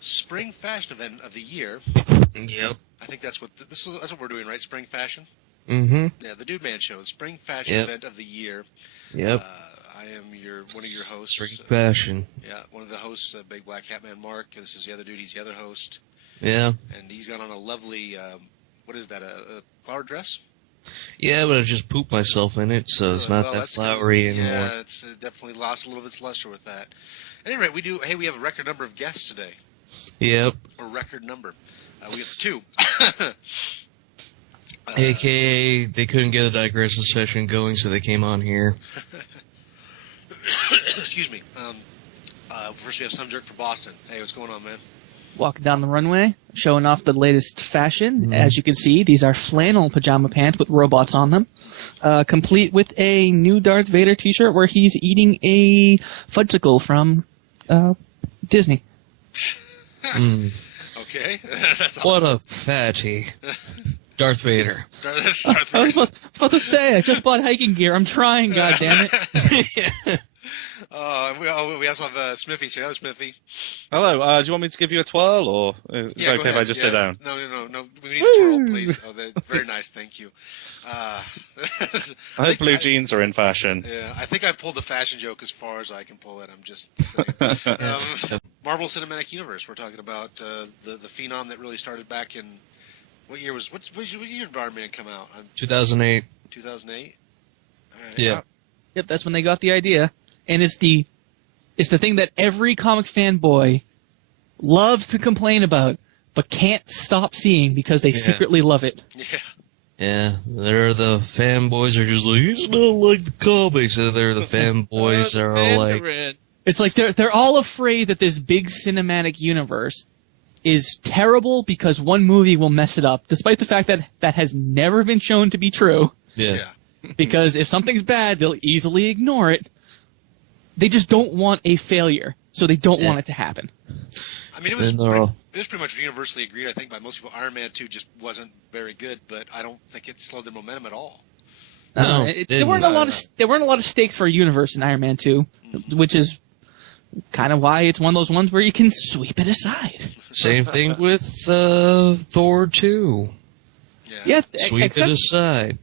spring fashion event of the year. Yep. I think that's what that's what we're doing, right? Spring fashion. Mm-hmm. Yeah, the DudeMan Show, the spring fashion event of the year. Yep. I am one of your hosts. Spring fashion. Yeah, one of the hosts, BigBlackHatMan Mark. This is the other dude. He's the other host. Yeah. And he's got on a lovely, what is that? A flower dress? Yeah, but I just pooped myself in it, so it's not that flowery anymore. Yeah, it's definitely lost a little of its luster with that. At any rate, we have a record number of guests today. Yep. A record number. We have 2. AKA, they couldn't get a digression session going, so they came on here. Excuse me. First we have SomeJerkFromBoston. Hey, what's going on, man? Walking down the runway, showing off the latest fashion. Mm-hmm. As you can see, these are flannel pajama pants with robots on them, complete with a new Darth Vader t-shirt where he's eating a fudgesicle from Disney. Okay. That's what awesome. A fatty. Darth Vader. Darth Vader. I was about to say, I just bought hiking gear. I'm trying, goddammit. Yeah. We also have Smiffy here. Hello, Smiffy. Hello. Do you want me to give you a twirl, or is it okay if I just sit down? No. We need a twirl, please. Oh, very nice. Thank you. I hope blue jeans are in fashion. Yeah, I think I pulled the fashion joke as far as I can pull it. I'm just saying. Marvel Cinematic Universe. We're talking about the phenom that really started back in what year did Iron Man come out? 2008. 2008. Right. Yeah. Yep, that's when they got the idea. And it's the thing that every comic fanboy loves to complain about, but can't stop seeing because they secretly love it. Yeah. Yeah, they're the fanboys are just like, it's not like the comics. And they're the fanboys that are like... It's like they're all afraid that this big cinematic universe is terrible because one movie will mess it up, despite the fact that that has never been shown to be true. Yeah. Because if something's bad, they'll easily ignore it. They just don't want a failure, so they don't want it to happen. I mean, it was pretty much universally agreed, I think, by most people. Iron Man 2 just wasn't very good, but I don't think it slowed their momentum at all. No, there weren't a lot of stakes for a universe in Iron Man 2, which is kind of why it's one of those ones where you can sweep it aside. Same thing with Thor 2. Yeah, sweep it aside.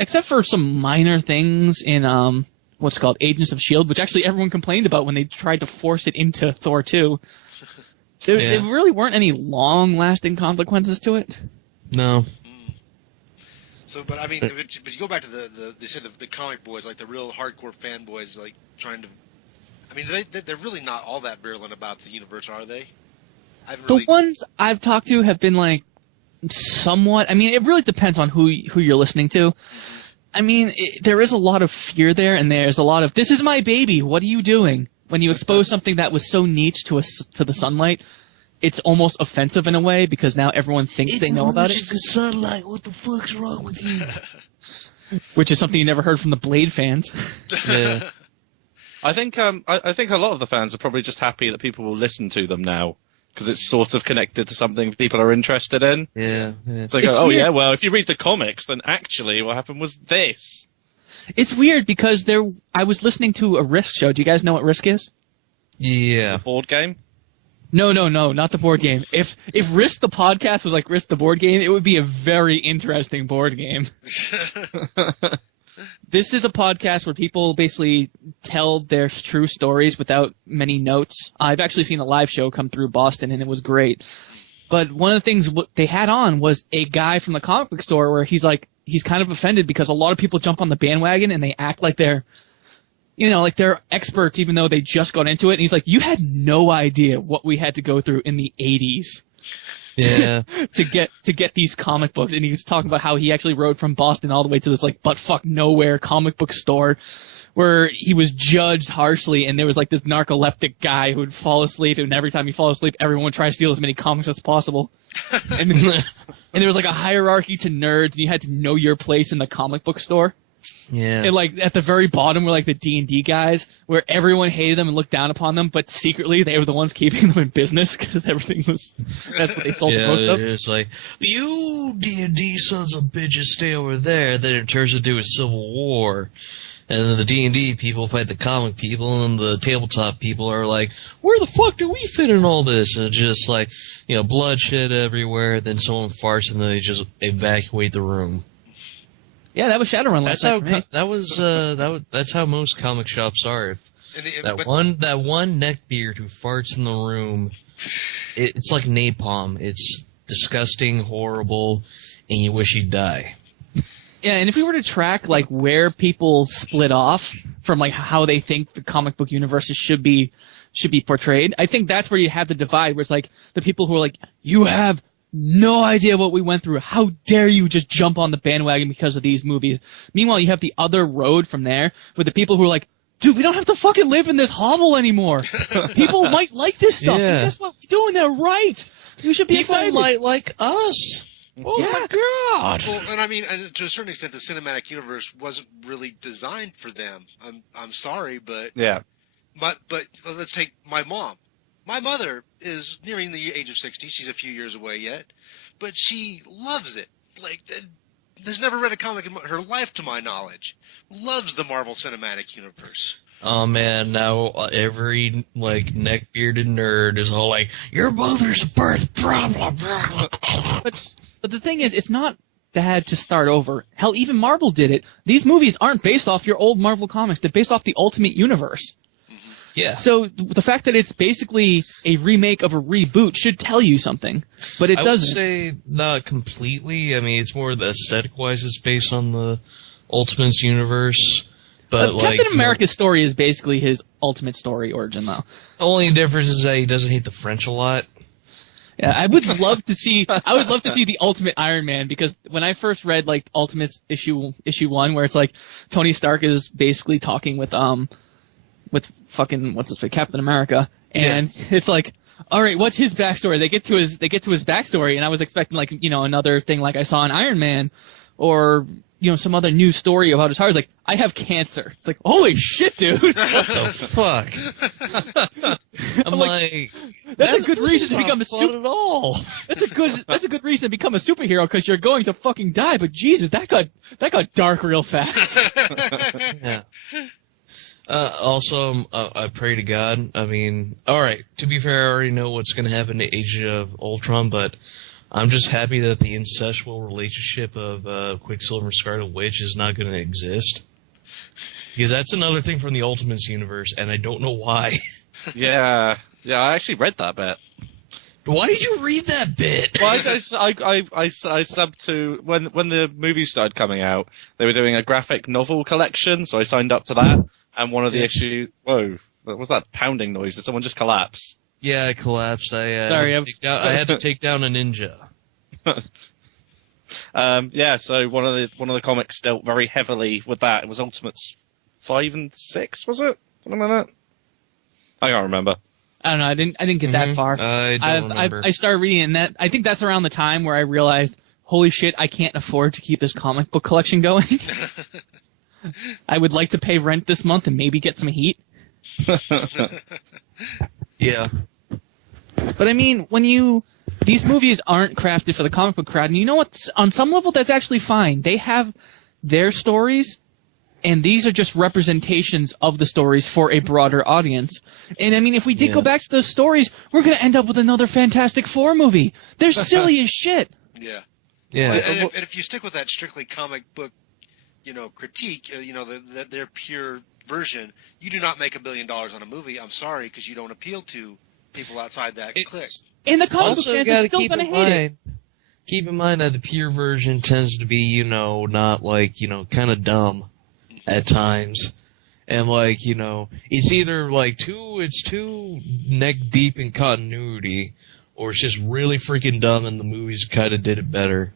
Except for some minor things in what's called Agents of S.H.I.E.L.D., which actually everyone complained about when they tried to force it into Thor 2. There really weren't any long-lasting consequences to it. No. So, but I mean, but you go back to the comic boys, like the real hardcore fanboys, like trying to. I mean, they're really not all that virulent about the universe, are they? The ones I've talked to have been like somewhat. I mean, it really depends on who you're listening to. I mean, there is a lot of fear there, and there's a lot of, this is my baby, what are you doing? When you expose something that was so niche to the sunlight, it's almost offensive in a way, because now everyone thinks they know about it. It's the sunlight, what the fuck's wrong with you? Which is something you never heard from the Blade fans. Yeah. I think a lot of the fans are probably just happy that people will listen to them now. Because it's sort of connected to something people are interested in. Yeah. So they go, yeah, well, if you read the comics, then actually what happened was this. It's weird because I was listening to a Risk show. Do you guys know what Risk is? Yeah. The board game? No, not the board game. If Risk the podcast was like Risk the board game, it would be a very interesting board game. This is a podcast where people basically tell their true stories without many notes. I've actually seen a live show come through Boston, and it was great. But one of the things they had on was a guy from the comic book store where he's kind of offended because a lot of people jump on the bandwagon and they act like they're experts even though they just got into it. And he's like, you had no idea what we had to go through in the 80s. Yeah. to get these comic books, and he was talking about how he actually rode from Boston all the way to this like buttfuck nowhere comic book store where he was judged harshly, and there was like this narcoleptic guy who would fall asleep, and every time he fall asleep, everyone would try to steal as many comics as possible. and there was like a hierarchy to nerds, and you had to know your place in the comic book store. Yeah. And like at the very bottom were like the D&D guys, where everyone hated them and looked down upon them, but secretly they were the ones keeping them in business because that's what they sold the most of. It's like, you D&D sons of bitches stay over there. Then it turns into a civil war. And then the D&D people fight the comic people, and the tabletop people are like, where the fuck do we fit in all this? And it's just like, bloodshed everywhere, then someone farts, and then they just evacuate the room. Yeah, that was Shadowrun last night. That's how most comic shops are. That one neckbeard who farts in the room, it's like napalm. It's disgusting, horrible, and you wish he'd die. Yeah, and if we were to track like where people split off from like how they think the comic book universes should be portrayed, I think that's where you have the divide, where it's like the people who are like, you have no idea what we went through. How dare you just jump on the bandwagon because of these movies? Meanwhile, you have the other road from there with the people who are like, dude, we don't have to fucking live in this hovel anymore. People might like this stuff. Yeah. And guess what? We're doing that right. You should be excited. People might like us. Oh my god! Well, and I mean, to a certain extent, the cinematic universe wasn't really designed for them. I'm sorry, but yeah. But let's take my mom. My mother is nearing the age of 60. She's a few years away yet, but she loves it. Like, has never read a comic in her life, to my knowledge. Loves the Marvel Cinematic Universe. Oh man, now every neck-bearded nerd is all like, your mother's a birth problem. But the thing is, it's not bad to start over. Hell, even Marvel did it. These movies aren't based off your old Marvel comics. They're based off the Ultimate Universe. Mm-hmm. Yeah. So the fact that it's basically a remake of a reboot should tell you something, but it doesn't. I would say not completely. I mean, it's more the aesthetic-wise it's based on the Ultimates universe. But Captain America's story is basically his Ultimate story origin, though. The only difference is that he doesn't hate the French a lot. Yeah, I would love to see the Ultimate Iron Man, because when I first read Ultimates issue 1, where it's like Tony Stark is basically talking with fucking Captain America, and it's like, all right, what's his backstory? They get to his backstory, and I was expecting another thing like I saw in Iron Man, or some other new story about his heart. It's like, I have cancer. It's like, holy shit, dude. What the fuck? I'm like, that's a good reason to become a at all. That's a good reason to become a superhero, because you're going to fucking die. But Jesus, that got dark real fast. Yeah. Also, I pray to God. I mean, all right. To be fair, I already know what's going to happen to Age of Ultron, but I'm just happy that the incestual relationship of Quicksilver and Scarlet Witch is not going to exist. Because that's another thing from the Ultimates universe, and I don't know why. Yeah, I actually read that bit. Why did you read that bit? Well, I subbed to when the movies started coming out. They were doing a graphic novel collection, so I signed up to that. And one of the issues. Whoa, what was that pounding noise? Did someone just collapse? Yeah, I collapsed. I had to take down a ninja. So one of the comics dealt very heavily with that. It was Ultimates 5 and 6, was it? Something like that. I can't remember. I don't know. I didn't get that far. I don't remember. I started reading it, and that I think that's around the time where I realized, holy shit, I can't afford to keep this comic book collection going. I would like to pay rent this month and maybe get some heat. Yeah. But I mean, these movies aren't crafted for the comic book crowd, and you know what? On some level, that's actually fine. They have their stories, and these are just representations of the stories for a broader audience. And I mean, if we did go back to those stories, we're going to end up with another Fantastic Four movie. They're silly as shit. Yeah. Yeah. And if you stick with that strictly comic book, critique, their pure version, you do not make $1 billion on a movie. I'm sorry, because you don't appeal to people outside that clique. And the comic book fans are still going to hate it. Keep in mind that the pure version tends to be, not kind of dumb at times. And it's either too neck deep in continuity, or it's just really freaking dumb and the movies kind of did it better.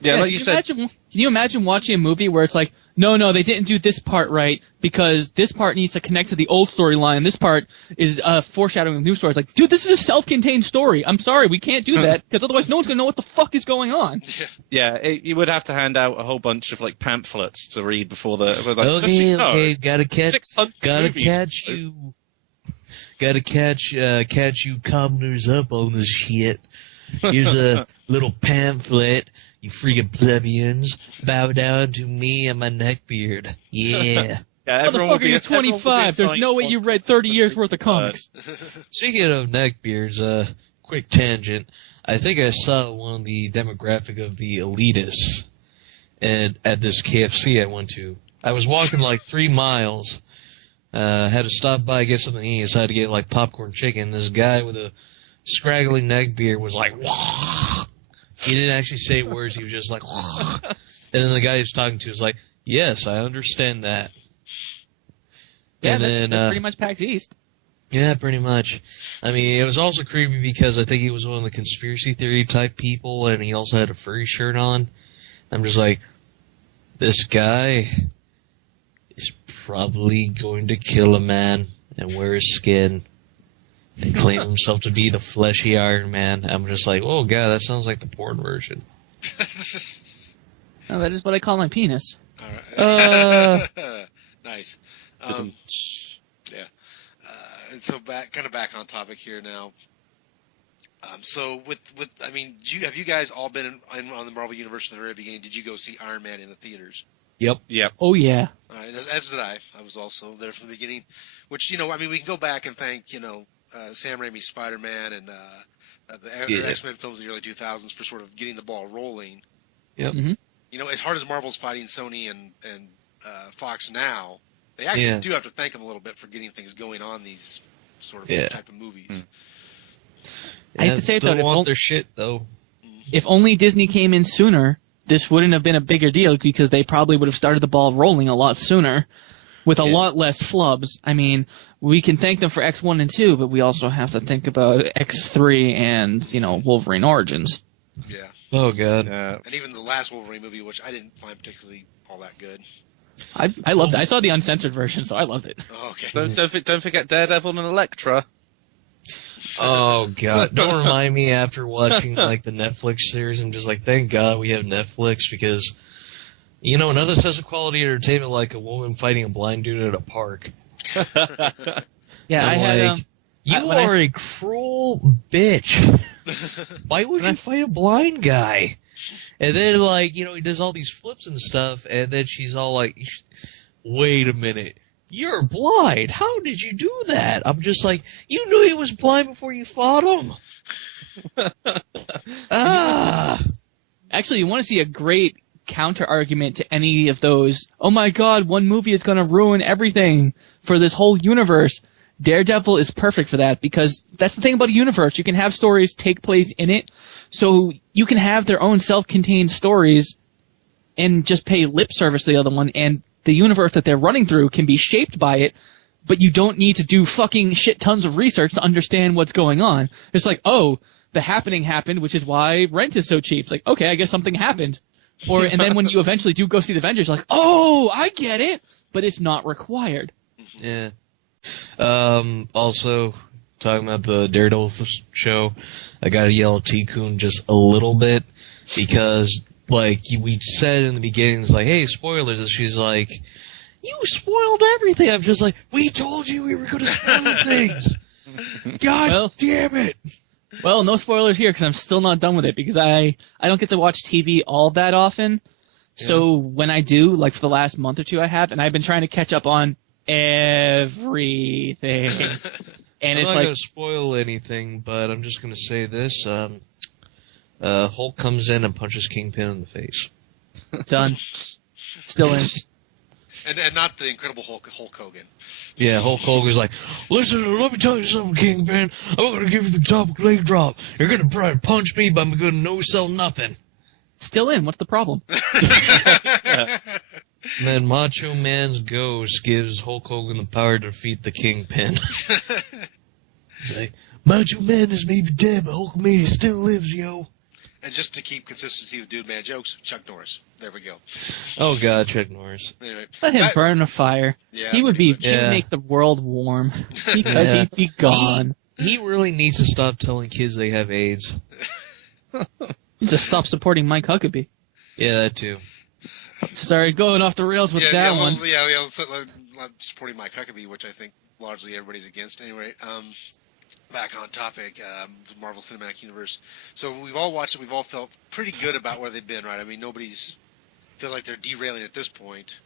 Yeah, like you said. Can you imagine watching a movie where it's like, no, they didn't do this part right because this part needs to connect to the old storyline. This part is foreshadowing of new stories. Like, dude, this is a self-contained story. I'm sorry, we can't do that because otherwise no one's gonna know what the fuck is going on. Yeah, you would have to hand out a whole bunch of pamphlets to read before the. Okay, gotta catch you commoners up on this shit. Here's a little pamphlet. You freaking plebeians, bow down to me and my neckbeard. Yeah. Yeah, everyone will Motherfucker, be- you're everyone will be 25. There's assigned no way you read 30 years worth of one- comics. Speaking of neckbeards, quick tangent. I think I saw one of the demographic of the elitists at this KFC I went to. I was walking like 3 miles. Had to stop by, get something to eat, so I had to get like popcorn chicken. This guy with a scraggly neckbeard was like, wah! He didn't actually say words, he was just like, wah! And then the guy he was talking to was like, yes, I understand that. Yeah, And that's then, pretty much PAX East. yeah, pretty much. I mean, it was also creepy because I think he was one of the conspiracy theory type people, and he also had a furry shirt on. I'm just like, this guy is probably going to kill a man and wear his skin and claim himself to be the fleshy Iron Man. I'm just like, oh god, that sounds like the porn version. Oh, that is what I call my penis. All right. Nice. Yeah. And so back on topic here now. So I mean, have you guys all been on the Marvel Universe from the very beginning? Did you go see Iron Man in the theaters? Yep. Oh, yeah. All right, as did I. I was also there from the beginning. Which, I mean, we can go back and thank, Sam Raimi's Spider-Man and the X-Men films of the early 2000s for sort of getting the ball rolling. Yep. Mm-hmm. As hard as Marvel's fighting Sony and Fox now, they actually do have to thank them a little bit for getting things going on these sort of type of movies. I hate to say it, still though, want their shit, though. If only Disney came in sooner, this wouldn't have been a bigger deal because they probably would have started the ball rolling a lot sooner with a lot less flubs. I mean, we can thank them for X1 and 2, but we also have to think about X3 and, Wolverine Origins. Yeah. Oh, God. Yeah. And even the last Wolverine movie, which I didn't find particularly all that good. I loved it. I saw the uncensored version, so I loved it. Oh, okay. Don't forget Daredevil and Elektra. Oh, God. Don't remind me after watching, like, the Netflix series. I'm just like, thank God we have Netflix because, another source of quality entertainment like a woman fighting a blind dude at a park. Yeah, I had... you are a cruel bitch. Why would you fight a blind guy? And then, he does all these flips and stuff, and then she's all like, wait a minute. You're blind. How did you do that? I'm just like, you knew he was blind before you fought him. Actually, you want to see a great counter-argument to any of those, oh my god, one movie is going to ruin everything for this whole universe. Daredevil is perfect for that because that's the thing about a universe. You can have stories take place in it, so you can have their own self-contained stories and just pay lip service to the other one, and the universe that they're running through can be shaped by it, but you don't need to do fucking shit tons of research to understand what's going on. It's like, oh, the happening happened, which is why rent is so cheap. It's like, okay, I guess something happened. And then when you eventually do go see the Avengers, you're like, oh, I get it, but it's not required. Yeah. Also, talking about the Daredevil show, I gotta yell at T-Kun just a little bit because, we said in the beginning, it's like, hey, spoilers, and she's like, you spoiled everything. I'm just like, we told you we were gonna spoil things. God damn it. Well, no spoilers here because I'm still not done with it because I don't get to watch TV all that often. Yeah. So when I do, for the last month or two I have, and I've been trying to catch up on everything. And I'm it's not going to spoil anything, but I'm just going to say this. Hulk comes in and punches Kingpin in the face. Done. Still in. And not the Incredible Hulk Hogan. Yeah, Hulk Hogan's like, listen, let me tell you something, Kingpin. I'm going to give you the top leg drop. You're going to try to punch me, but I'm going to no-sell nothing. Still in. What's the problem? And then Macho Man's ghost gives Hulk Hogan the power to defeat the Kingpin. He's like, Macho Man is maybe dead, but Hulkamania still lives, yo. And just to keep consistency with DudeMan jokes, Chuck Norris. There we go. Oh, God, Chuck Norris. Anyway, let him burn a fire. Yeah, he would make the world warm because he'd be gone. He really needs to stop telling kids they have AIDS. He needs to stop supporting Mike Huckabee. Yeah, that too. Sorry, going off the rails with that one. I'm supporting Mike Huckabee, which I think largely everybody's against. Anyway, back on topic, the Marvel Cinematic Universe. So we've all watched it. We've all felt pretty good about where they've been, right? I mean, nobody's feel like they're derailing at this point.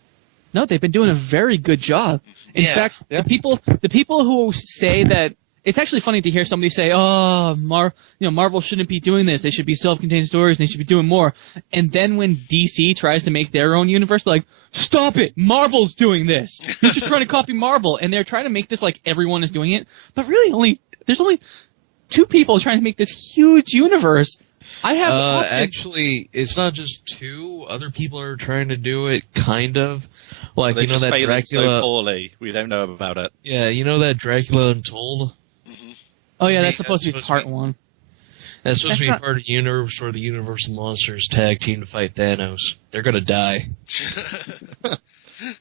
No, they've been doing a very good job. In fact, the people who say that, it's actually funny to hear somebody say, "Oh, Marvel shouldn't be doing this. They should be self-contained stories. And they should be doing more." And then when DC tries to make their own universe, they're like, "Stop it! Marvel's doing this. You're just trying to copy Marvel." And they're trying to make this like everyone is doing it, but really, there's only 2 people trying to make this huge universe. I have actually, it's not just 2. Other people are trying to do it, kind of. Like, they you know just that made Dracula. it so poorly, we don't know about it. Yeah, you know that Dracula Untold. Oh yeah, that's supposed to be part 1. That's supposed to be part of the universe where the Universal Monsters tag team to fight Thanos. They're gonna die.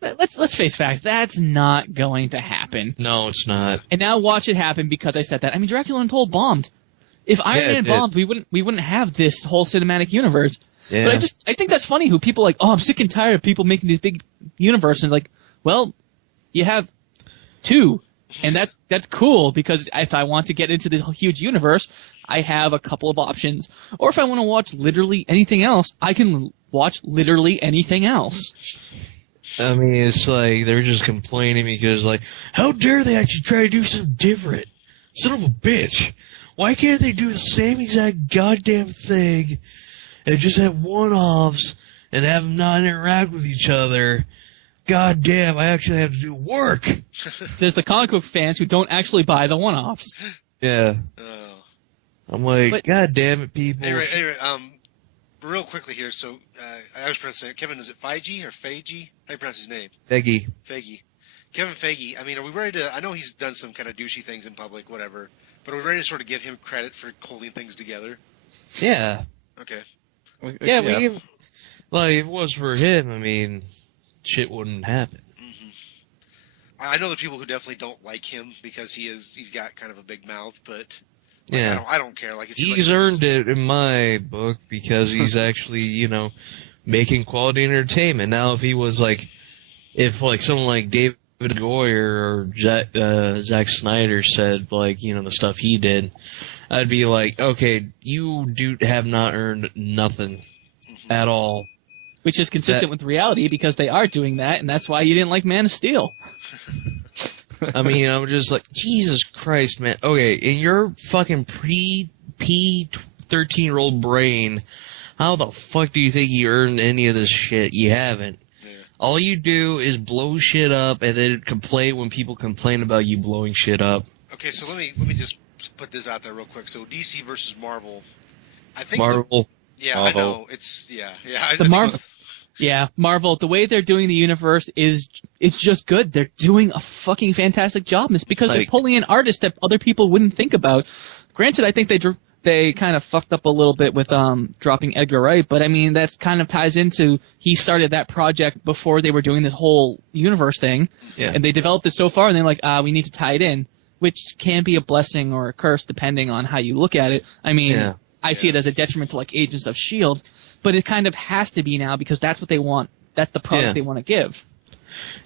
Let's face facts. That's not going to happen. No, it's not. And now watch it happen because I said that. I mean, Dracula Untold bombed. If Iron Man bombed, we wouldn't have this whole cinematic universe. Yeah. But I think that's funny. Who people are like, "Oh, I'm sick and tired of people making these big universes." Like, well, you have 2. And that's cool because if I want to get into this huge universe, I have a couple of options. Or if I want to watch literally anything else, I can watch literally anything else. I mean, it's like they're just complaining because, like, how dare they actually try to do something different? Son of a bitch. Why can't they do the same exact goddamn thing and just have one-offs and have them not interact with each other? God damn, I actually have to do work. There's the comic book fans who don't actually buy the one-offs. Yeah. Oh. I'm like, God damn it, people. Anyway, real quickly here. So I was pronouncing it. Kevin, is it Feige or Feige? How do you pronounce his name? Feige. Kevin Feige. I mean, are we ready to? I know he's done some kind of douchey things in public, whatever. But are we ready to sort of give him credit for holding things together? Yeah. Okay. Yeah, we give. Like, if it was for him, I mean, shit wouldn't happen. Mm-hmm. I know the people who definitely don't like him because he's got kind of a big mouth, but like, yeah, I don't care. Like he's earned it in my book because he's actually, making quality entertainment. Now, if he was like, someone like David Goyer or Zack Snyder said, like, the stuff he did, I'd be like, okay, you have not earned nothing at all. Which is consistent with reality because they are doing that, and that's why you didn't like Man of Steel. I mean, I'm just like, Jesus Christ, man. Okay, in your fucking pre-13-year-old brain, how the fuck do you think you earned any of this shit? You haven't. Yeah. All you do is blow shit up and then complain when people complain about you blowing shit up. Okay, so let me just put this out there real quick. So DC versus Marvel. I think Marvel. Marvel. I know. It's Marvel. The way they're doing the universe it's just good. They're doing a fucking fantastic job. It's because they're pulling in artists that other people wouldn't think about. Granted, I think they kind of fucked up a little bit with dropping Edgar Wright, but I mean that's kind of ties into he started that project before they were doing this whole universe thing, and they developed it so far, and they're like, we need to tie it in, which can be a blessing or a curse depending on how you look at it. I mean, I see it as a detriment to like Agents of S.H.I.E.L.D., but it kind of has to be now because that's what they want. That's the product they want to give.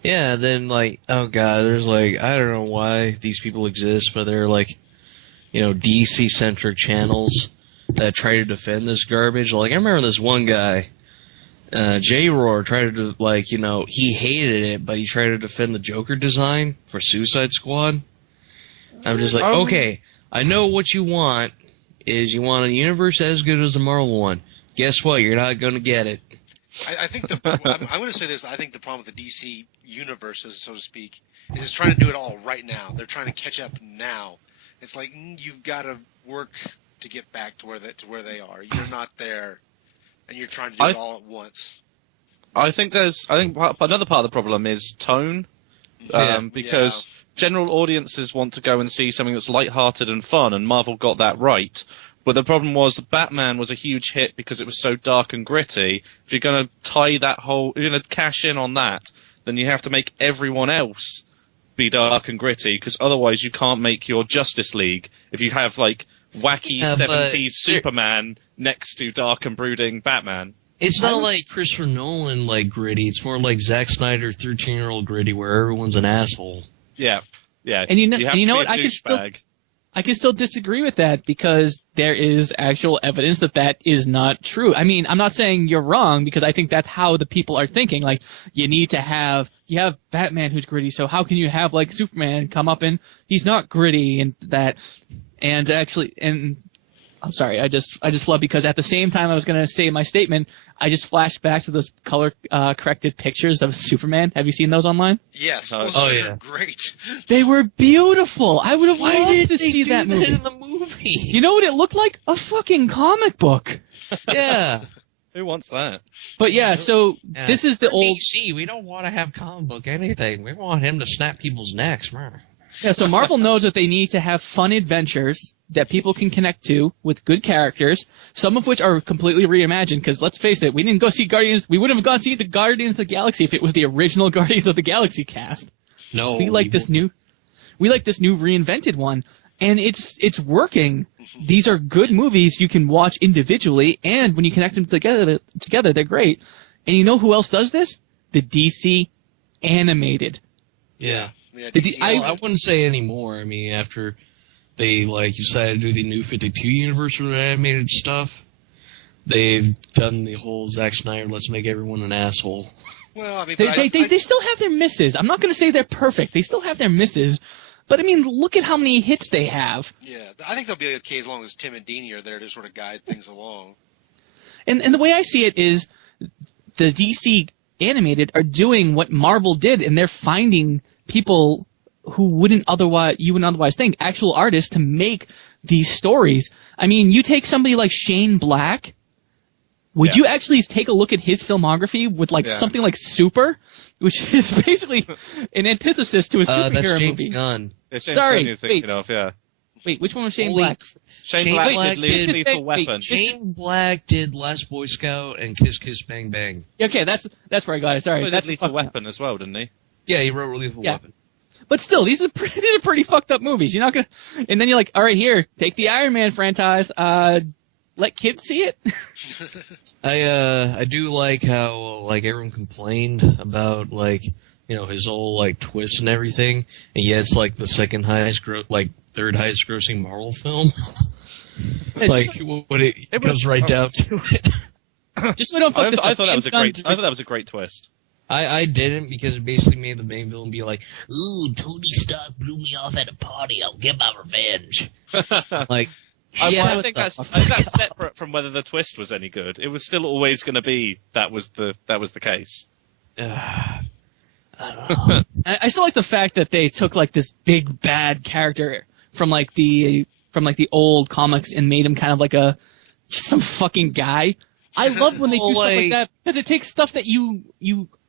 Yeah, then like, oh god, there's like, I don't know why these people exist, but they're like, DC-centric channels that try to defend this garbage. Like, I remember this one guy, J-Roar, tried to, like, he hated it, but he tried to defend the Joker design for Suicide Squad. I'm just like, okay, I know what you want is you want a universe as good as the Marvel one. Guess what? You're not going to get it. I think I'm going to say this. I think the problem with the DC universe, so to speak, is it's trying to do it all right now. They're trying to catch up now. It's like you've got to work to get back to where they are. You're not there, and you're trying to do it all at once. I think another part of the problem is tone, because general audiences want to go and see something that's lighthearted and fun, and Marvel got that right. But the problem was Batman was a huge hit because it was so dark and gritty. If you're going to you're going to cash in on that, then you have to make everyone else be dark and gritty, because otherwise you can't make your Justice League if you have like wacky 70s Superman next to dark and brooding Batman. It's not like Christopher Nolan like gritty. It's more like Zack Snyder 13-year-old gritty where everyone's an asshole. Yeah. And you know what? I can still disagree with that because there is actual evidence that that is not true. I mean, I'm not saying you're wrong because I think that's how the people are thinking. Like, you have Batman who's gritty, so how can you have like Superman come up and he's not gritty and that, and actually, and I'm sorry, I just love because at the same time I was going to say my statement, I just flashed back to those color corrected pictures of Superman. Have you seen those online? Yes. Those are great. They were beautiful. I would have Why loved did to they see do that movie. in the movie? You know what it looked like? A fucking comic book. Yeah. Who wants that? But yeah, so Yeah. this is the For old. DC, we don't want to have comic book anything. We want him to snap people's necks, man. Yeah, so Marvel knows that they need to have fun adventures that people can connect to with good characters, some of which are completely reimagined, because let's face it, we didn't go see Guardians, we wouldn't have gone see the Guardians of the Galaxy if it was the original Guardians of the Galaxy cast. No. We like this new reinvented one, and it's working. These are good movies you can watch individually, and when you connect them together, they're great. And you know who else does this? The DC animated. Yeah. Yeah, I wouldn't say anymore. I mean, after they decided to do the New 52 universe with their animated stuff, they've done the whole Zack Snyder, let's make everyone an asshole. Well, I mean, They still have their misses. I'm not going to say they're perfect. They still have their misses. But, I mean, look at how many hits they have. Yeah, I think they'll be okay as long as Tim and Deanie are there to sort of guide things along. And the way I see it is the DC animated are doing what Marvel did, and they're finding people who you wouldn't otherwise think, actual artists, to make these stories. I mean, you take somebody like Shane Black. Would you actually take a look at his filmography with something like Super, which is basically an antithesis to a superhero that's James movie? Gunn. Yeah, James Sorry, Gunn you're thinking wait. of, yeah. Wait, which one was Shane Holy Black? Shane Black did wait, Lethal Weapon. Shane Black did Last Boy Scout and Kiss Kiss Bang Bang. Okay, that's where I got it. Sorry, He that's did Lethal fucked up. Weapon as well, didn't he? Yeah, he wrote Lethal Yeah. Weapon. But still, these are pretty fucked up movies. You're not gonna, and then you're like, all right, here, take the Iron Man franchise. Let kids see it. I do like how everyone complained about his whole twist and everything, and yet it's the second highest third highest grossing Marvel film. When it goes right down to it. Just so we don't fuck this up. I thought that was a great twist. I didn't, because it basically made the main villain be like, "Ooh, Tony Stark blew me off at a party. I'll get my revenge." I think that's separate from whether the twist was any good. It was still always going to be that was the case. I don't know. I still like the fact that they took this big bad character from the old comics and made him kind of just some fucking guy. I love when they do stuff like that because it takes stuff that you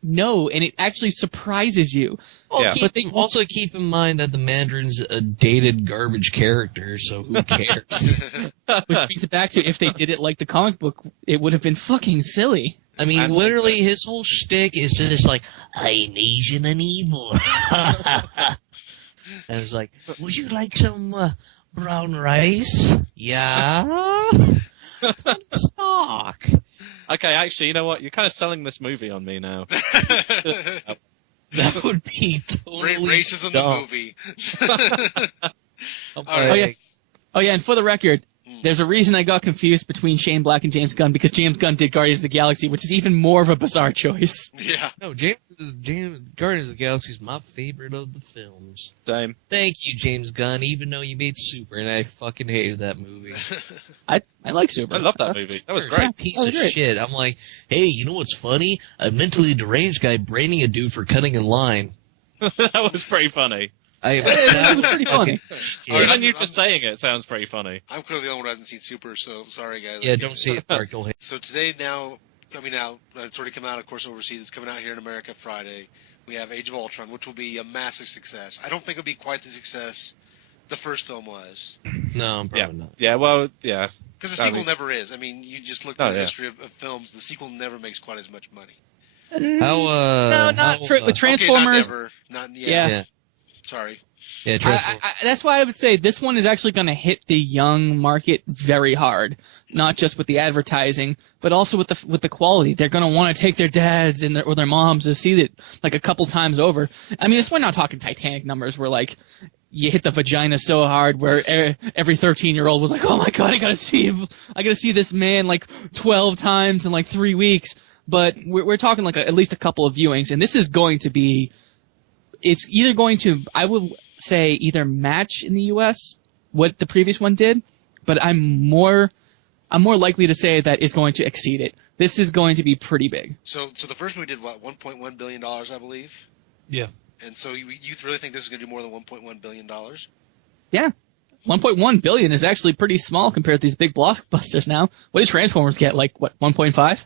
know and it actually surprises you. Well, Yeah. but they also keep in mind that the Mandarin's a dated garbage character, so who cares? Which brings it back to, if they did it like the comic book, it would have been fucking silly. I mean, literally, his whole shtick is just I'm Asian and evil. And it's like, would you like some brown rice? Yeah. Stock. Okay, actually, you know what? You're kind of selling this movie on me now. That would be totally racism dumb. the movie. All right. Oh yeah, and for the record, there's a reason I got confused between Shane Black and James Gunn, because James Gunn did Guardians of the Galaxy, which is even more of a bizarre choice. Yeah. No, Guardians of the Galaxy is my favorite of the films. Same. Thank you, James Gunn, even though you made Super, and I fucking hated that movie. I like Super. I love that movie. That was You're great. a piece That of was great. shit. I'm like, hey, you know what's funny? A mentally deranged guy braining a dude for cutting in line. That was pretty funny. It was pretty funny. Yeah. Even you just saying it sounds pretty funny. I'm clearly the only one who hasn't seen Super, so sorry, guys. Yeah, don't see it, Mark. You'll hate. So today, coming out, it's already come out, of course, overseas. It's coming out here in America Friday. We have Age of Ultron, which will be a massive success. I don't think it'll be quite the success the first film was. No, probably not. Yeah, well, yeah. Because the sequel never is. I mean, you just look at the history of films, the sequel never makes quite as much money. No, not true. With Transformers. Okay, not never. Yeah. Sorry. Yeah, Transformers. That's why I would say this one is actually going to hit the young market very hard, not just with the advertising, but also with the quality. They're going to want to take their dads and or their moms to see it a couple times over. I mean, we're not talking Titanic numbers where you hit the vagina so hard where every 13-year-old was like, oh my god, I gotta see this man like 12 times in like 3 weeks. But we're talking like at least a couple of viewings, and this is going to be, it's either going to, I would say, either match in the U.S. what the previous one did, but I'm more likely to say that it's going to exceed it. This is going to be pretty big. So the first movie did what, $1.1 billion, I believe? Yeah. And so you really think this is going to do more than $1.1 billion? Yeah. 1.1 billion is actually pretty small compared to these big blockbusters now. What did Transformers get? Like, what, 1.5?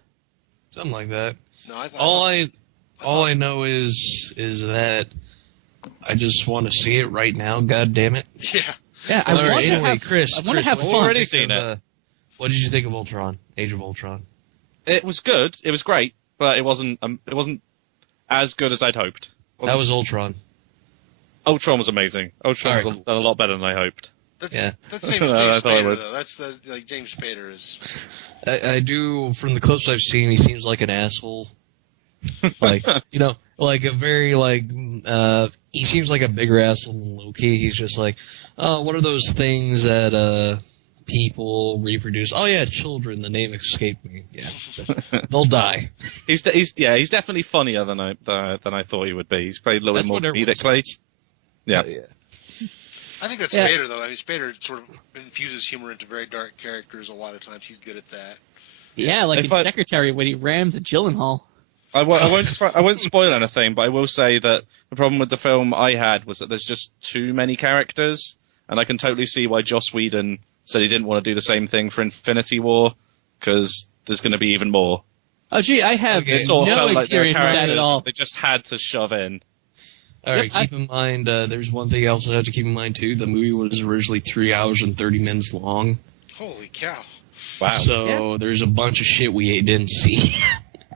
Something like that. No, All I know is that I just want to see it right now. God damn it! Yeah. Yeah. I want to have fun. already seen it. What did you think of Ultron? Age of Ultron. It was good. It was great, but it wasn't as good as I'd hoped. That was Ultron. Ultron was amazing. Ultron was done a lot better than I hoped. That's same as James Spader, though. That's like James Spader is. I do, from the clips I've seen, he seems like an asshole. Like, like a very, he seems like a bigger asshole than Loki. He's just like, oh, what are those things that, people reproduce? Oh yeah, children, the name escaped me. Yeah. They'll die. He's definitely funnier than I thought he would be. He's played a little bit more comedically. Yeah. I think that's Spader, though. I mean, Spader sort of infuses humor into very dark characters a lot of times. He's good at that. Yeah, like in Secretary when he rams a Gyllenhaal. I won't spoil anything, but I will say that the problem with the film I had was that there's just too many characters, and I can totally see why Joss Whedon said he didn't want to do the same thing for Infinity War, because there's going to be even more. Oh, gee, I have no experience with that at all. They just had to shove in. All right, keep in mind, there's one thing else I have to keep in mind, too. The movie was originally 3 hours and 30 minutes long. Holy cow. Wow. So there's a bunch of shit we didn't see.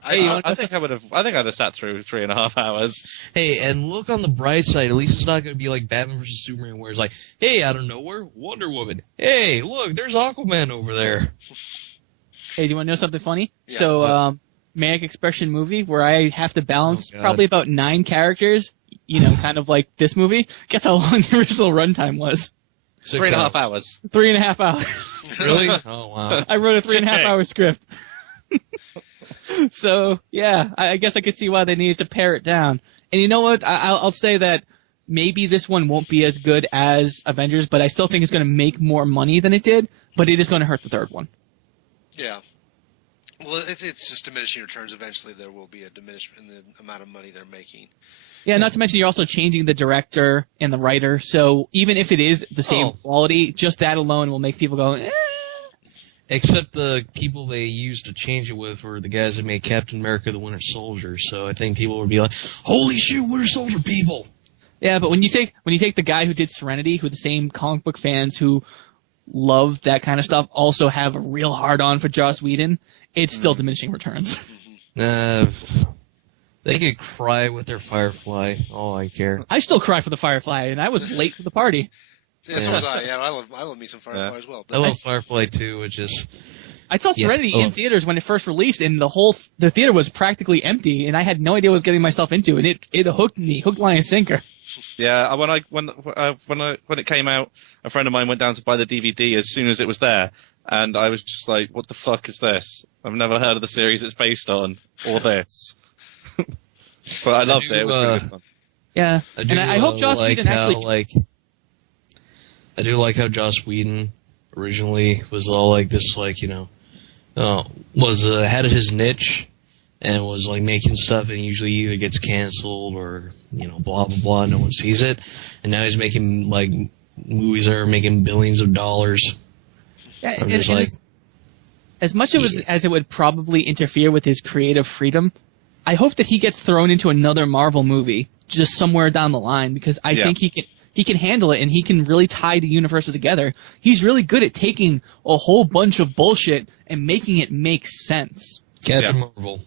I think I'd have sat through 3.5 hours. Hey, and look on the bright side. At least it's not going to be like Batman vs. Superman, where it's like, hey, out of nowhere, Wonder Woman. Hey, look, there's Aquaman over there. Hey, do you want to know something funny? Yeah, so, Manic Expression movie, where I have to balance probably about 9 characters, kind of like this movie. Guess how long the original runtime was? 3.5 hours. 3.5 hours. Really? Oh, wow. I wrote a 3.5 hour script. So, yeah, I guess I could see why they needed to pare it down. And you know what? I'll say that maybe this one won't be as good as Avengers, but I still think it's going to make more money than it did, but it is going to hurt the third one. Yeah. Well, it's just diminishing returns. Eventually there will be a diminishment in the amount of money they're making. Yeah, not to mention you're also changing the director and the writer, so even if it is the same quality, just that alone will make people go, eh. Except the people they used to change it with were the guys that made Captain America the Winter Soldier, so I think people would be like, holy shit, Winter Soldier people! Yeah, but when you take the guy who did Serenity, who the same comic book fans who love that kind of stuff also have a real hard-on for Joss Whedon, it's still diminishing returns. They could cry with their Firefly. Oh, I care. I still cry for the Firefly, and I was late to the party. Yeah, so was I. Yeah, I love me some Firefly as well. But I love Firefly too, which is... I saw Serenity in theaters when it first released, and the theater was practically empty, and I had no idea what I was getting myself into, and it hooked me, hook, line, and sinker. Yeah, when it came out, a friend of mine went down to buy the DVD as soon as it was there, and I was just like, what the fuck is this? I've never heard of the series it's based on, or this. But I loved it. It was really good fun. Yeah, I hope Joss Whedon actually... I do like how Joss Whedon originally was all like this, had his niche and was like making stuff, and usually either gets canceled or blah blah blah, no one sees it, and now he's making like movies that are making billions of dollars. Yeah, as much as it would probably interfere with his creative freedom, I hope that he gets thrown into another Marvel movie just somewhere down the line, because I think he can handle it, and he can really tie the universes together. He's really good at taking a whole bunch of bullshit and making it make sense. Captain Marvel.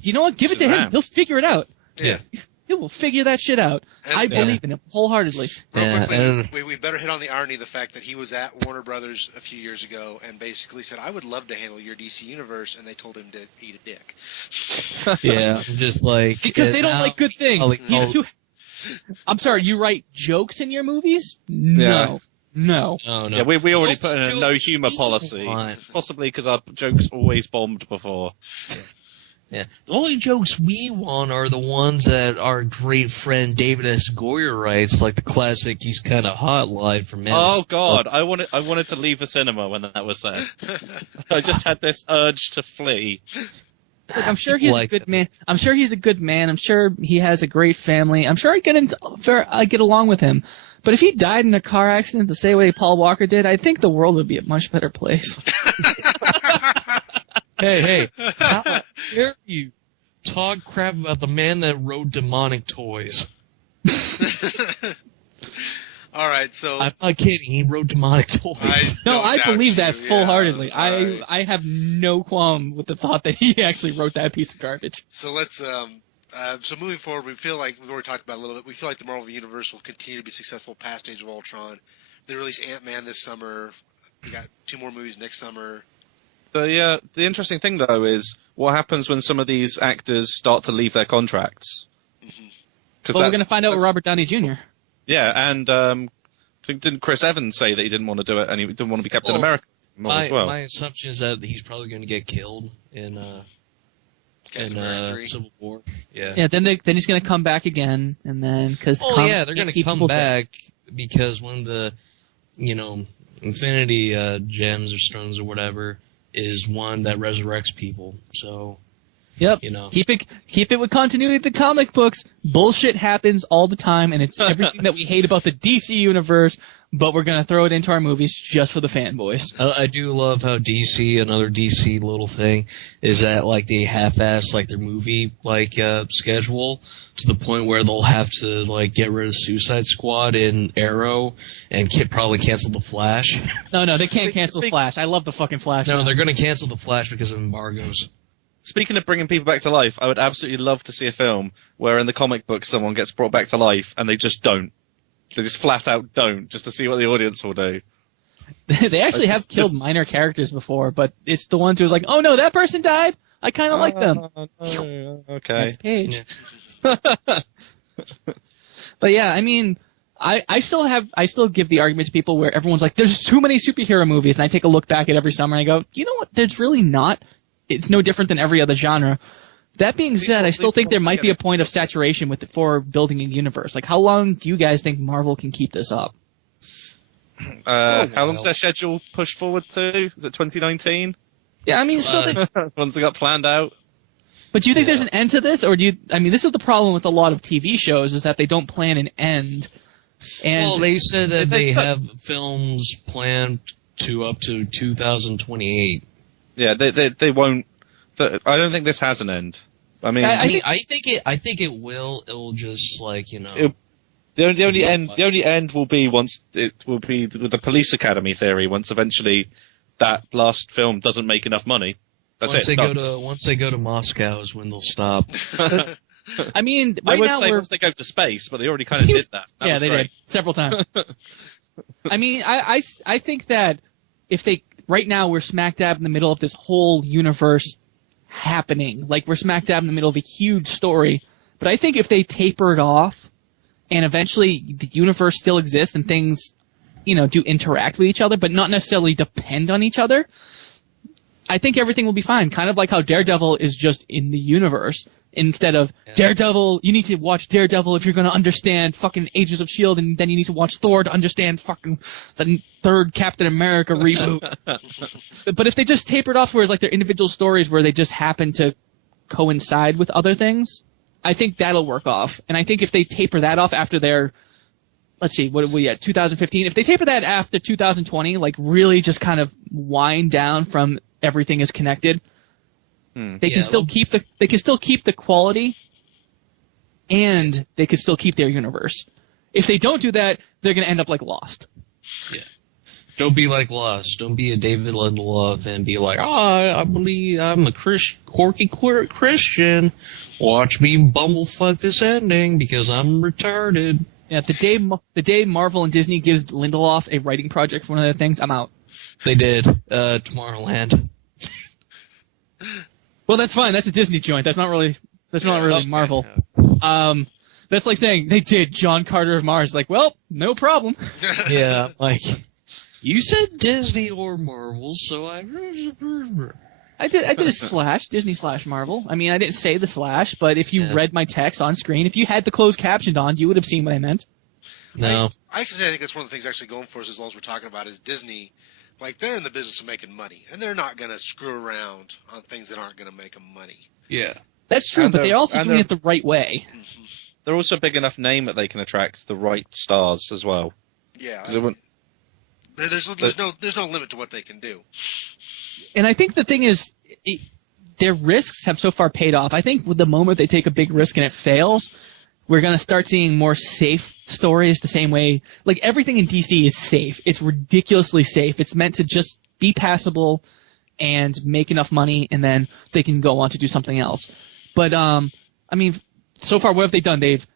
You know what? Give it to him. He'll figure it out. Yeah. He will figure that shit out. I believe in him wholeheartedly. Real quickly, we better hit on the irony of the fact that he was at Warner Brothers a few years ago and basically said, I would love to handle your DC universe, and they told him to eat a dick. Yeah, I'm just like... Because they don't like good things. I'm sorry, you write jokes in your movies? No. No. No. Yeah, we already Those put in a jokes no humor we policy. want. Possibly because our jokes always bombed before. Yeah. The only jokes we want are the ones that our great friend David S. Goyer writes, like the classic "He's kind of hot" line from Men. Oh God, I wanted to leave the cinema when that was said. I just had this urge to flee. Look, I'm sure he's a good man. I'm sure he's a good man. I'm sure he has a great family. I'm sure I get along with him. But if he died in a car accident the same way Paul Walker did, I think the world would be a much better place. Hey, how dare you talk crap about the man that wrote demonic toys? All right, so I'm not kidding. He wrote demonic toys. I believe that you, full-heartedly. yeah, all right. I have no qualm with the thought that he actually wrote that piece of garbage. So let's so moving forward, we feel like we've already talked about it a little bit. We feel like the Marvel Universe will continue to be successful past Age of Ultron. They release Ant-Man this summer. We got 2 more movies next summer. The interesting thing though is what happens when some of these actors start to leave their contracts. Well, we're going to find out with Robert Downey Jr. Yeah, and I think didn't Chris Evans say that he didn't want to do it and he didn't want to be Captain America as well? My assumption is that he's probably going to get killed in Civil War. Yeah. Yeah. Then he's going to come back again, and then because they're going to come back because one of the Infinity gems or stones or whatever is one that resurrects people. So. Yep. Keep it with continuity of the comic books. Bullshit happens all the time, and it's everything that we hate about the DC universe, but we're gonna throw it into our movies just for the fanboys. I do love how another DC little thing is that like they half-ass like their movie schedule to the point where they'll have to like get rid of Suicide Squad and Arrow and probably cancel the Flash. No, they can't cancel Flash. I love the fucking Flash. No, they're gonna cancel the Flash because of embargoes. Speaking of bringing people back to life, I would absolutely love to see a film where in the comic book someone gets brought back to life and they just don't. They just flat out don't, just to see what the audience will do. They actually have killed minor characters before, but it's the ones who's like, oh no, that person died? I kind of like them. No, okay. That's Cage. Yeah. But yeah, I mean, I still give the argument to people where everyone's like, there's too many superhero movies, and I take a look back at every summer and I go, you know what, there's really not. It's no different than every other genre. That being said, I still think there might be a point of saturation for building a universe. Like, how long do you guys think Marvel can keep this up? How long's their schedule pushed forward to? Is it 2019? Yeah, I mean, once they got planned out. But do you think there's an end to this, or this is the problem with a lot of TV shows is that they don't plan an end. And they said that they have films planned up to 2028. Yeah, they won't. I don't think this has an end. I mean, I think it will. It will just The only end will be with the Police Academy theory. Once eventually that last film doesn't make enough money. Once they go to Moscow is when they'll stop. I mean, I would say once they go to space, but they already kind of did that. Yeah, they did several times. I mean, I think that if they right now we're smack dab in the middle of this whole universe happening, like we're smack dab in the middle of a huge story. But I think if they taper it off, and eventually the universe still exists and things, do interact with each other, but not necessarily depend on each other, I think everything will be fine. Kind of like how Daredevil is just in the universe. Instead of Daredevil, you need to watch Daredevil if you're going to understand fucking Agents of S.H.I.E.L.D., and then you need to watch Thor to understand fucking the third Captain America reboot. But if they just tapered off where it's like their individual stories where they just happen to coincide with other things, I think that'll work off. And I think if they taper that off after their, let's see, what are we at, 2015? If they taper that after 2020, like really just kind of wind down from everything is connected, they can still keep the quality, and they can still keep their universe. If they don't do that, they're going to end up like Lost. Yeah. Don't be like Lost. Don't be a David Lindelof and be like, I believe I'm a quirky Christian. Watch me bumblefuck this ending because I'm retarded. Yeah, the day Marvel and Disney gives Lindelof a writing project for one of their things, I'm out. They did. Tomorrowland. Well, that's fine. That's a Disney joint. That's not really Marvel. But That's like saying they did John Carter of Mars. Like, well, no problem. Yeah, like, you said Disney or Marvel, so I did a slash, Disney slash Marvel. I mean, I didn't say the slash, but if you read my text on screen, if you had the closed captioned on, you would have seen what I meant. No. I think that's one of the things actually going for us, as long as we're talking about, is Disney. Like, they're in the business of making money, and they're not going to screw around on things that aren't going to make them money. Yeah. That's true, but they're also doing it the right way. Mm-hmm. They're also a big enough name that they can attract the right stars as well. Yeah. There's no limit to what they can do. And I think the thing is, their risks have so far paid off. I think with the moment they take a big risk and it fails, we're going to start seeing more safe stories the same way. Like, everything in DC is safe. It's ridiculously safe. It's meant to just be passable and make enough money, and then they can go on to do something else. But, I mean, so far, what have they done? They've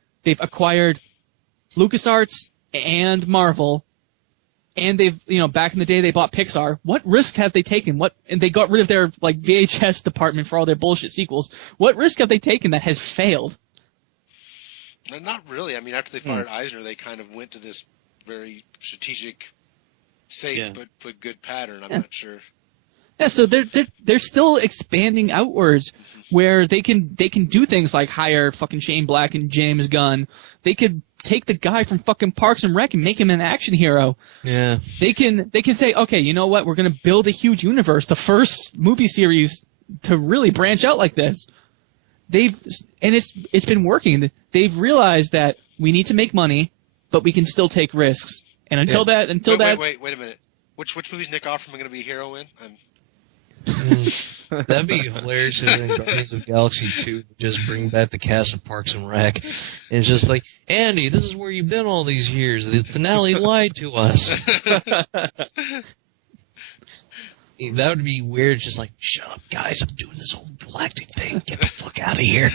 acquired LucasArts and Marvel, and they've, back in the day they bought Pixar. What risk have they taken? And they got rid of their, like, VHS department for all their bullshit sequels. What risk have they taken that has failed? Not really. I mean, after they fired Eisner, they kind of went to this very strategic, safe but good pattern. I'm not sure. Yeah, so they're still expanding outwards, where they can do things like hire fucking Shane Black and James Gunn. They could take the guy from fucking Parks and Rec and make him an action hero. Yeah. They can say, okay, you know what? We're gonna build a huge universe. The first movie series to really branch out like this. It's been working. They've realized that we need to make money, but we can still take risks. And wait a minute. Which movie's Nick Offerman going to be a hero in? That'd be hilarious if in Guardians of the Galaxy 2 just bring back the cast of Parks and Rec. And it's just like, Andy, this is where you've been all these years. The finale lied to us. That would be weird. Just like, shut up, guys. I'm doing this whole galactic thing. Get the fuck out of here.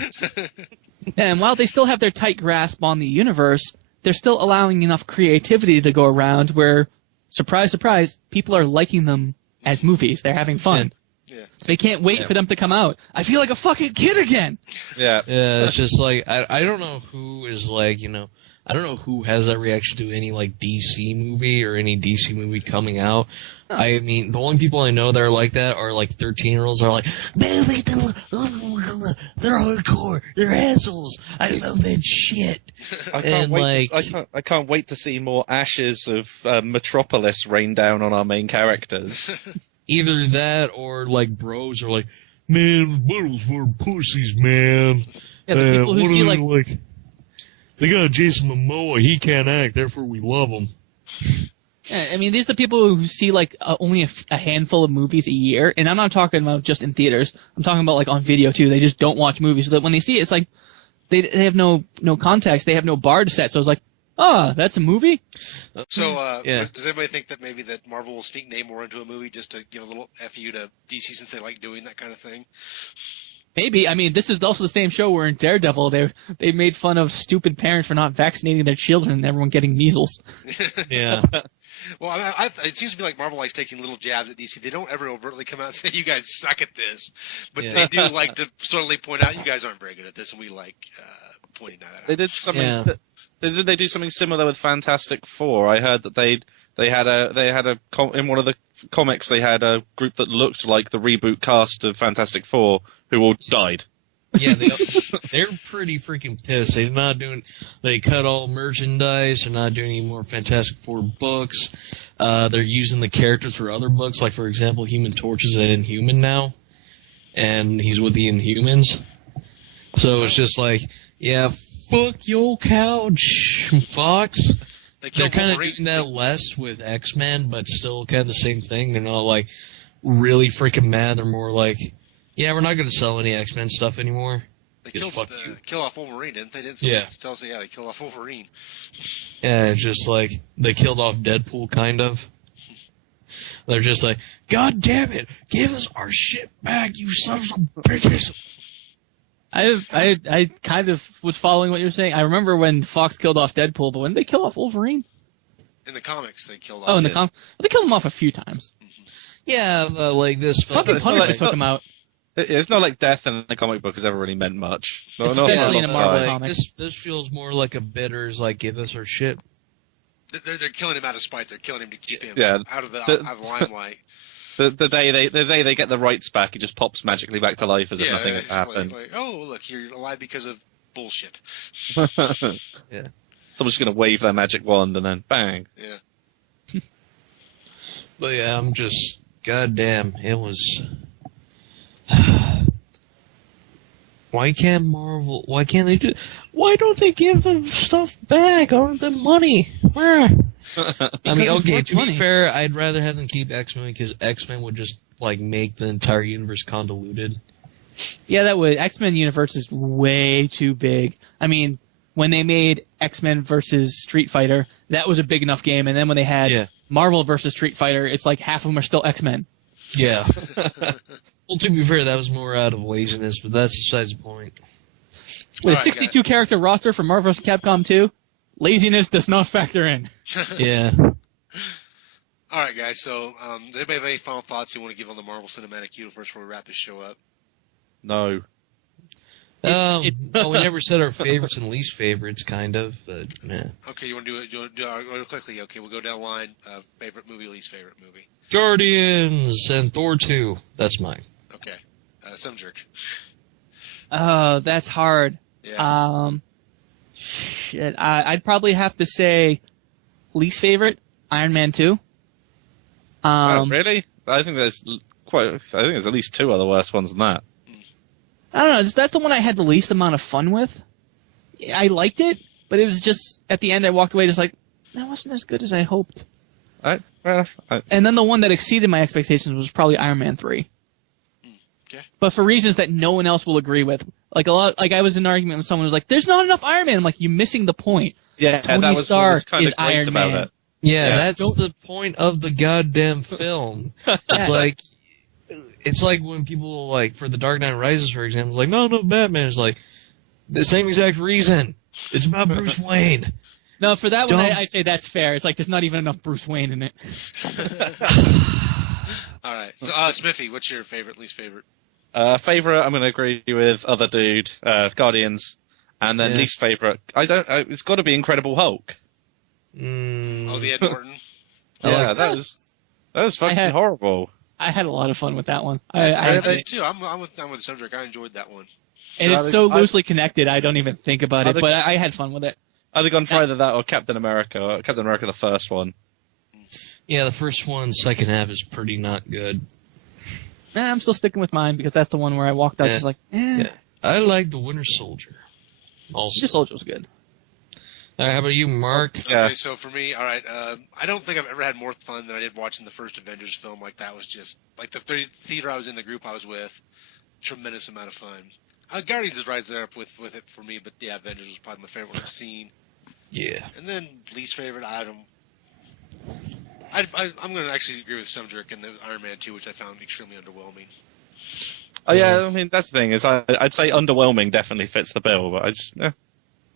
And while they still have their tight grasp on the universe, they're still allowing enough creativity to go around where, surprise, surprise, people are liking them as movies. They're having fun. Yeah. They can't wait for them to come out. I feel like a fucking kid again. Yeah. Yeah, it's just like, I don't know who is like, I don't know who has that reaction to any, like, DC movie or any DC movie coming out. Huh. I mean, the only people I know that are like that are, like, 13-year-olds are like, man, they're hardcore, they're assholes, I love that shit. I can't wait to see more ashes of Metropolis rain down on our main characters. Either that or, like, bros are like, man, Marvel's for pussies, man. Yeah, the people who see, like they got Jason Momoa. He can't act, therefore we love him. Yeah, I mean, these are the people who see, like, only a handful of movies a year. And I'm not talking about just in theaters. I'm talking about, like, on video, too. They just don't watch movies. So that when they see it, it's like they have no context. They have no bar to set. So it's like, that's a movie? So, does anybody think that maybe that Marvel will sneak Namor into a movie just to give a little FU to DC since they like doing that kind of thing? Maybe. I mean, this is also the same show where in Daredevil they made fun of stupid parents for not vaccinating their children and everyone getting measles. Yeah. Well, it seems to be like Marvel likes taking little jabs at DC. They don't ever overtly come out and say, you guys suck at this. But they do like to subtly point out, you guys aren't very good at this, and we like pointing that out. They did something. Yeah. Did they do something similar with Fantastic Four? I heard that they had in one of the comics they had a group that looked like the reboot cast of Fantastic Four who all died. Yeah, they're pretty freaking pissed. They cut all merchandise. They're not doing any more Fantastic Four books. They're using the characters for other books, like for example, Human Torch is an Inhuman now, and he's with the Inhumans. So it's just like, yeah, fuck your couch, Fox. They're kind of doing that less with X-Men, but still kind of the same thing. They're not like really freaking mad. They're more like, yeah, we're not going to sell any X-Men stuff anymore. They kill off Wolverine, didn't they? Tell us, they killed off Wolverine. Yeah, it's just like they killed off Deadpool, kind of. They're just like, God damn it, give us our shit back, you sons of bitches. I kind of was following what you were saying. I remember when Fox killed off Deadpool, but when did they kill off Wolverine? In the comics, they killed off. Oh, in the comics, they killed him off a few times. Yeah, but like this fucking Punisher took him out. It's not like death in a comic book has ever really meant much. Especially in a Marvel like, comic. This feels more like a bitters, like, give us our shit. They're killing him out of spite. They're killing him to keep him out of the limelight. The day they get the rights back, he just pops magically back to life as if nothing has happened. Like, oh, look, you're alive because of bullshit. Yeah. Someone's just gonna wave their magic wand and then bang. Yeah. But yeah, I'm just, goddamn, it was. Why can't they do? Why don't they give them stuff back other than money? I mean, okay, to be fair, I'd rather have them keep X-Men because X-Men would just, like, make the entire universe convoluted. Yeah, that would. X-Men universe is way too big. I mean, when they made X-Men versus Street Fighter, that was a big enough game, and then when they had Marvel versus Street Fighter, it's like half of them are still X-Men. Yeah. Well, to be fair, that was more out of laziness, but that's besides the point. With a 62-character roster for Marvel vs. Capcom 2, laziness does not factor in. Yeah. All right, guys. So, does anybody have any final thoughts you want to give on the Marvel Cinematic Universe before we wrap this show up? No. Well, we never said our favorites and least favorites, kind of, but yeah. Okay, you want to do it quickly? Okay, we'll go down the line. Favorite movie, least favorite movie. Guardians and Thor 2. That's mine. Okay. Some jerk. Oh, that's hard. Yeah. Shit. I'd probably have to say least favorite, Iron Man 2. Really? I think there's at least two other worse ones than that. I don't know. That's the one I had the least amount of fun with. I liked it, but it was just at the end I walked away just like that wasn't as good as I hoped. And then the one that exceeded my expectations was probably Iron Man 3. Okay. But for reasons that no one else will agree with. Like I was in an argument with someone who was like, "There's not enough Iron Man." I'm like, "You're missing the point." Yeah, Tony Stark is Iron about Man. it. Yeah, that's the point of the goddamn film. It's like when people, like, for The Dark Knight Rises, for example, it's like, no, Batman. It's like, the same exact reason. It's about Bruce Wayne. No, for that one, I'd say that's fair. It's like there's not even enough Bruce Wayne in it. All right. So, Smiffy, what's your favorite, least favorite? Favorite, I'm going to agree with other dude, Guardians. And then least favorite, it's got to be Incredible Hulk. Oh, the Ed Norton? Yeah, that was fucking horrible. I had a lot of fun with that one. I did too. I'm with SomeJerk. I enjoyed that one. And it's so loosely connected, I don't even think about it, but I had fun with it. I'd have gone for either that or Captain America the first one. Yeah, the first one, second half is pretty not good. I'm still sticking with mine because that's the one where I walked out just like, Yeah. I like The Winter Soldier. Also. Winter Soldier was good. All right, how about you, Mark? Okay, so for me, all right, I don't think I've ever had more fun than I did watching the first Avengers film. Like, that was just, like, the theater I was in, the group I was with, tremendous amount of fun. Guardians is right there up with it for me, but yeah, Avengers was probably my favorite one I've seen. Yeah. And then least favorite, I'm going to actually agree with SomeJerk and the Iron Man 2, which I found extremely underwhelming. Oh yeah, I mean that's the thing is I'd say underwhelming definitely fits the bill, but I just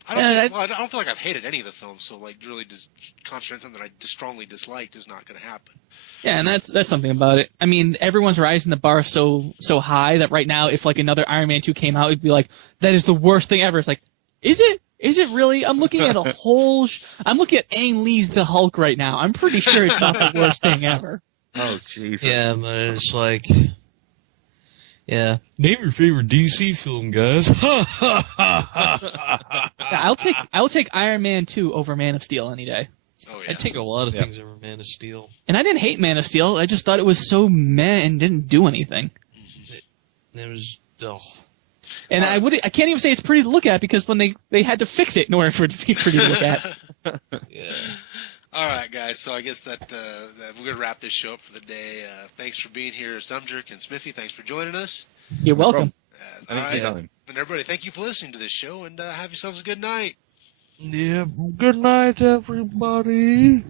I don't feel like I've hated any of the films, so like really just concentrate on something that I strongly disliked is not going to happen. Yeah, and that's something about it. I mean, everyone's raising the bar so high that right now, if like another Iron Man 2 came out, it'd be like that is the worst thing ever. It's like, is it? Is it really? I'm looking at I'm looking at Ang Lee's The Hulk right now. I'm pretty sure it's not the worst thing ever. Oh Jesus. Yeah, but it's like. Yeah. Name your favorite DC film, guys. I'll take Iron Man 2 over Man of Steel any day. Oh, yeah. I'd take a lot of things over Man of Steel. And I didn't hate Man of Steel. I just thought it was so meh and didn't do anything. It was. Oh. And I can't even say it's pretty to look at because when they had to fix it in order for it to be pretty to look at. Yeah. All right, guys. So I guess that we're going to wrap this show up for the day. Thanks for being here, SomeJerk and Smiffy. Thanks for joining us. You're welcome. All right. And everybody, thank you for listening to this show, and have yourselves a good night. Yeah. Good night, everybody.